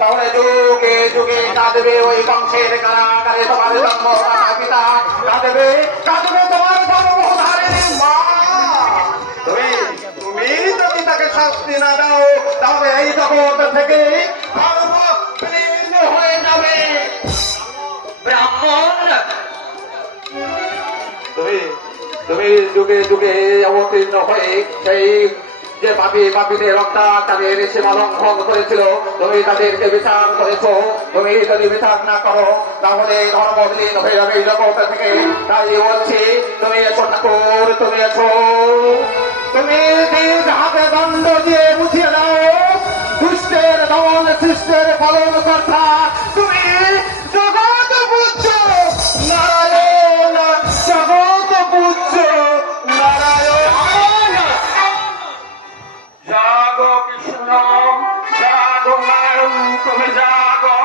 তাহলে যুগে যুগে কাঁদবে ওই বংশের কারাগারে তোমার জন্ম পিতা, কাঁদবে কাঁদবে তোমার জন্মধারিণী মা। তুমি তুমি যদি তাকে শাস্তি না দাও তাহলে এই জগৎ থেকে ধর্ম বিলীন হয়ে যাবে। ব্রাহ্মণ, তুমি তুমি যুগে যুগে অবতীর্ণ হয়ে সেই যে পাপীদের অত্যাচারের সীমা লঙ্ঘন করেছিল, তুমি তাদেরকে বিচার করেছো। তুমি যদি বিচার না করো তাহলে ধর্ম বিলীন হয়ে যাবে এই জগৎ থেকে। তাই বলছি তুমি এসো ঠাকুর, তুমি এসো, তুমি হাতে দণ্ড দিয়ে বুঝিয়ে দাও দুষ্টের দমন সৃষ্টের পালন কর্তা। তুমি জগৎ পূজ্য নারায়ণ, জগৎ পূজ্য নারায়ণ। জাগো কৃষ্ণ, জাগো নারায়ণ, তুমি জাগো।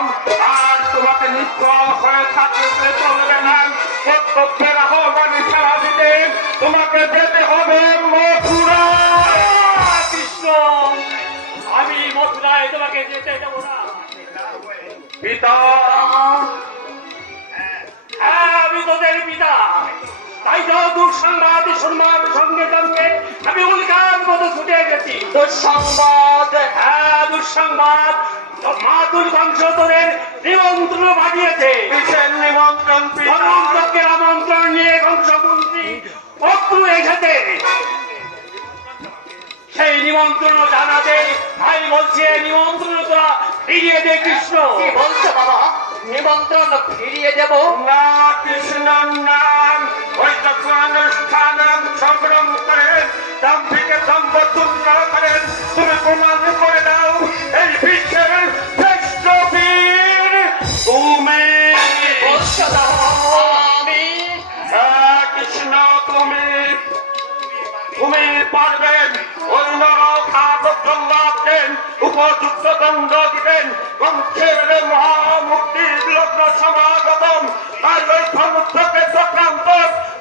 আর তোমাকে নিষ্ফল হয়ে থাকতে চলবে না। কর্তব্যের আহ্বানে সারা দিতে তোমাকে যেতে হবে মথুরা। কৃষ্ণ, আমি মথুরায় তোমাকে যেতে দেবো না। পিতা, হ্যাঁ, আমি তোদের পিতা। তাই তো দুঃসংবাদ শুনবার সঙ্গে সঙ্গে আমি উল্কার মতো ছুটে গেছি। দুঃসংবাদ, হ্যাঁ, দুঃসংবাদ। মাতুল বংশ তোদের নিমন্ত্রণ পাঠিয়েছে। কিসের নিমন্ত্রণ পিতা? ধর্মযজ্ঞের আমন্ত্রণ নিয়ে বংশমন্ত্রী অক্রু এসেছে। সেই নিমন্ত্রণ জানাতে ভাই বলছে নিমন্ত্রণ তোরা ফিরিয়ে দে কৃষ্ণ। কি বলছো বাবা? নিমন্ত্রণ ফিরিয়ে দেব? না কৃষ্ণর নাম ওই অনুষ্ঠান সংগ্রাম করেন, দাম্ভিকে সম্পূর্ণ করেন। তুমি প্রমাণ করে দাও এই বিশ্বের শ্রেষ্ঠ বীর তুমি। বলছো আমি? হ্যাঁ কৃষ্ণ, তুমি তুমি পারবেন। ওই নরখাতেন উপযুক্ত দণ্ড দিবেন। বংশের মহামুক্তির লগ্ন সমাগতম আর ওই সমুদ্রকে চক্রান্ত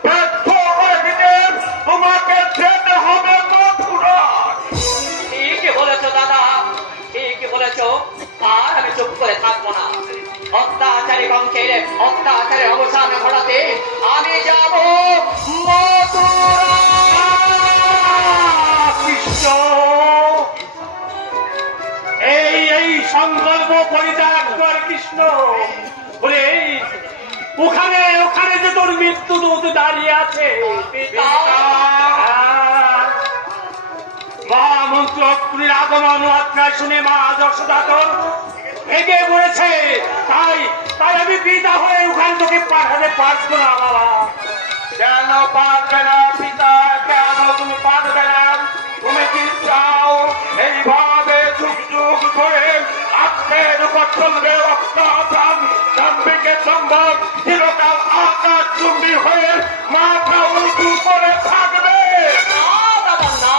ব্যর্থ করে দিতেন। তোমাকে যেতে হবে মথুরা। ঠিকই বলেছো দাদা, ঠিকই বলেছো। আর আমি চুপ করে থাকবো না। অত্যাচারী বংশের অত্যাচারের অবসান ঘটাতে আমি যাব মথুরা। কৃষ্ণ, এই সংকল্প পরিত্যাগ কর কৃষ্ণ। বলে ওখানে ওখানে যে তোর মৃত্যু দূত দাঁড়িয়ে আছে। মহামন্ত্র অক্রুর আগমন মাত্রায় শুনে মা যশোদা তোর ভেঙে পড়েছে। তাই তাই আমি পিতা হয়ে ওখান থেকে পাঠাতে পারবো না বাবা। কেন পারবে না পিতা? কেন তুমি পারবে না? তুমি কি চাও এইভাবে যুগ যুগ ধরে আত্মের উপর চলবে অত্যাচার? দাম্ভিকে সম্ভব চিরকাল আকাশ চুম্বি হয়ে মাথা উঁচু করে থাকবে? না দাদা না,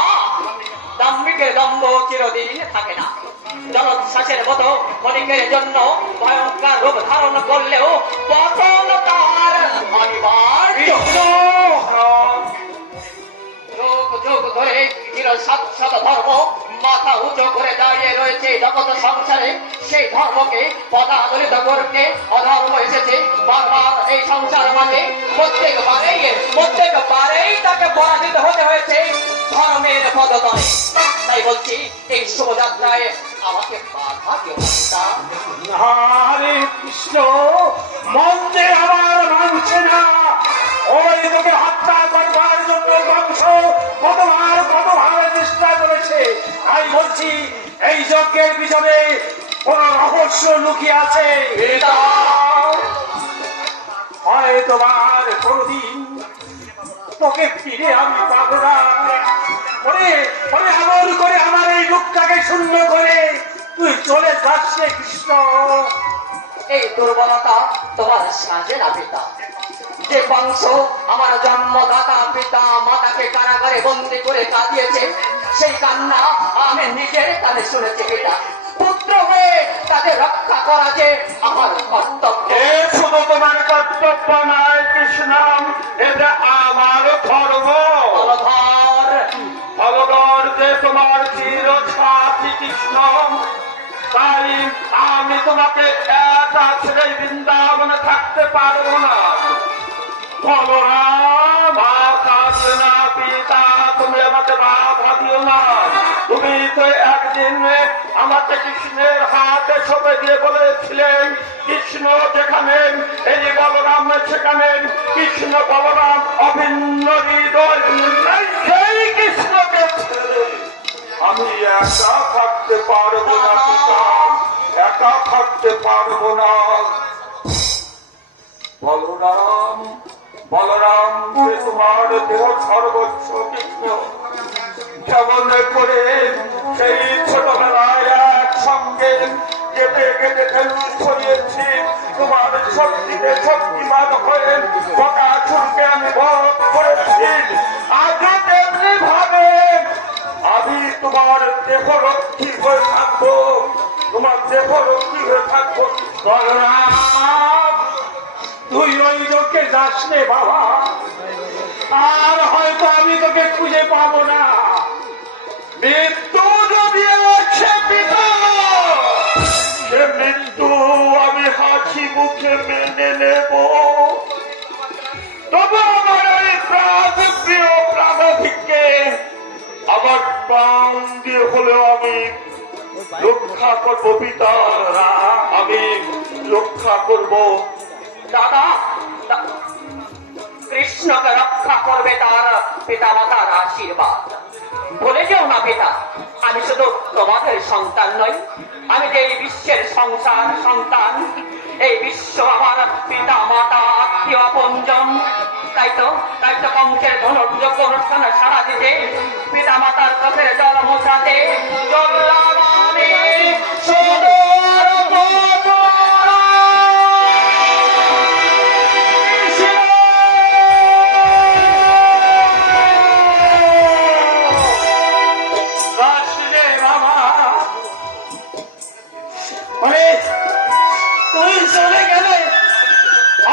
দাম্ভিকের দম্ভ চিরদিন থাকে না। জলোচ্ছ্বাসের মতো ক্ষণিকের জন্য ভয়ঙ্কর রূপ ধারণ করলেও পতন তার অনিবার্য। যুগ যুগ ধরে চির শাশ্বত ধর্ম মাথা উঁচু করে দাঁড়িয়ে রয়েছে জগৎ সংসারে। সেই ধর্মকে পদাদলিত করতে অধর্ম এসেছে বারবার এই সংসার মাঝে। প্রত্যেকবারেই তাকে পরাজিত হতে হয়েছে ধর্মের পদতলে। তাই বলছি এই শুভযাত্রায় আমাকে বাধা দিও না। হরে কৃষ্ণ, মন্দির আমার মানছে না। ওই তোকে হত্যা করবার জন্য বংশ কতভাবে চেষ্টা করেছে। আমি বলছি এই যজ্ঞের পিছনে কোন রহস্য লুকিয়ে আছে। হয়তোবার কোনদিন তোকে ফিরে আমি পাবো না। এমন করে আমার এই রূপটাকে শূন্য করে তুই চলে যাচ্ছে কৃষ্ণ। এই দুর্বলতা তোমার সাজে না পিতা। যে বংশ আমার জন্মদাতা পিতা মাতাকে কারাগারে বন্দি করে কাঁদিয়েছে, সেই কান্না আমি নিজের কানে শুনেছি পিতা। পুত্র হয়ে তাদের রক্ষা করা যে আমার কর্তব্য। এ শুধু তোমার কর্তব্য নয় কৃষ্ণ, এটা আমার ধর্ম। বলধর, ভগবান যে তোমার চির সাথী কৃষ্ণ, তাই আমি তোমাকে একা ছেড়ে বৃন্দাবনে থাকতে পারবো না। বলরাম, কাঁদবে না পিতা, তুমি আমাকে বাধা দিও না। তুমি তো একদিন আমাকে কৃষ্ণের হাতে সঁপে দিয়ে বলেছিলেন, কৃষ্ণ যেখানে এই বলরাম সেখানে কৃষ্ণ বলরাম অভিন্ন হৃদয়। সেই কৃষ্ণকে ছেড়ে আমি একা থাকতে পারবো না পিতা, একা থাকতে পারবো না। বলরাম, বলরাম, যে তোমার দেহ সর্বোচ্চ কৃষ্ণ, যেমন করে সেই ছোটবেলায় একসঙ্গে কেটে কেটে ফেলু ছড়িয়েছি, তোমার শক্তিতে শক্তিমান হয়ে বকাসুরকে আমি বধ করেছি, আজও তেমনি ভাবে আমি তোমার দেহরক্ষী হয়ে থাকবো, তোমার দেহরক্ষী হয়ে থাকবো। বলরাম, তুই ওই লোকে যাস নে বাবা, আর হয়তো আমি তোকে খুঁজে পাবো না। মৃত্যু যদি আছে পিতা, সে মৃত্যু আমি হাসি মুখে মেনে নেব, তবু আমার ওই প্রাণ প্রিয় প্রাণভিক্ষে আমার প্রাণ দিয়ে হলেও আমি রক্ষা করব পিতা, আমি রক্ষা করব। দাদা, কৃষ্ণকে রক্ষা করবে তার পিতা মাতার আশীর্বাদ। ভুলে যেও না পিতা, আমি শুধু তোমাদের সন্তান নই, আমি যে এই বিশ্বের সংসার সন্তান। এই বিশ্ব আমার পিতা মাতা আত্মীয় আপনজন। তাই তো কংসের ধনুর্যজ্ঞ অনুষ্ঠানে সারা দিতে, পিতা মাতার চোখের জল মোছাতে চললাম আমি সুদূর মথুরা। আসলে বাবা, মানে তুই চলে গেলে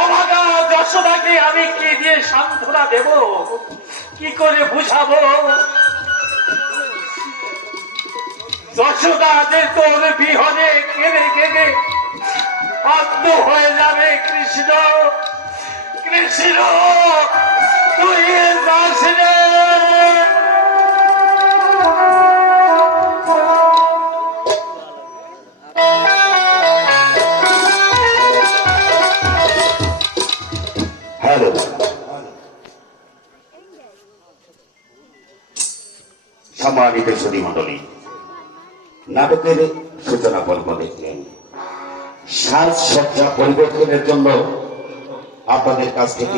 অভাগা যশোদাকে আমি কি দিয়ে সান্ত্বনা দেব, কি করে বুঝাবো? যশোদা যে তোর বিহনে কেঁদে কেঁদে অন্ধ হয়ে যাবে। কৃষ্ণ, কৃষ্ণ, তুই যাস রে। হ্যালো, সম্মানিত সুধী মণ্ডলী, নাটকের সূচনা পর্ব দেখলেন। সাজসজ্জা পরিবর্তনের জন্য আপনাদের কাছ থেকে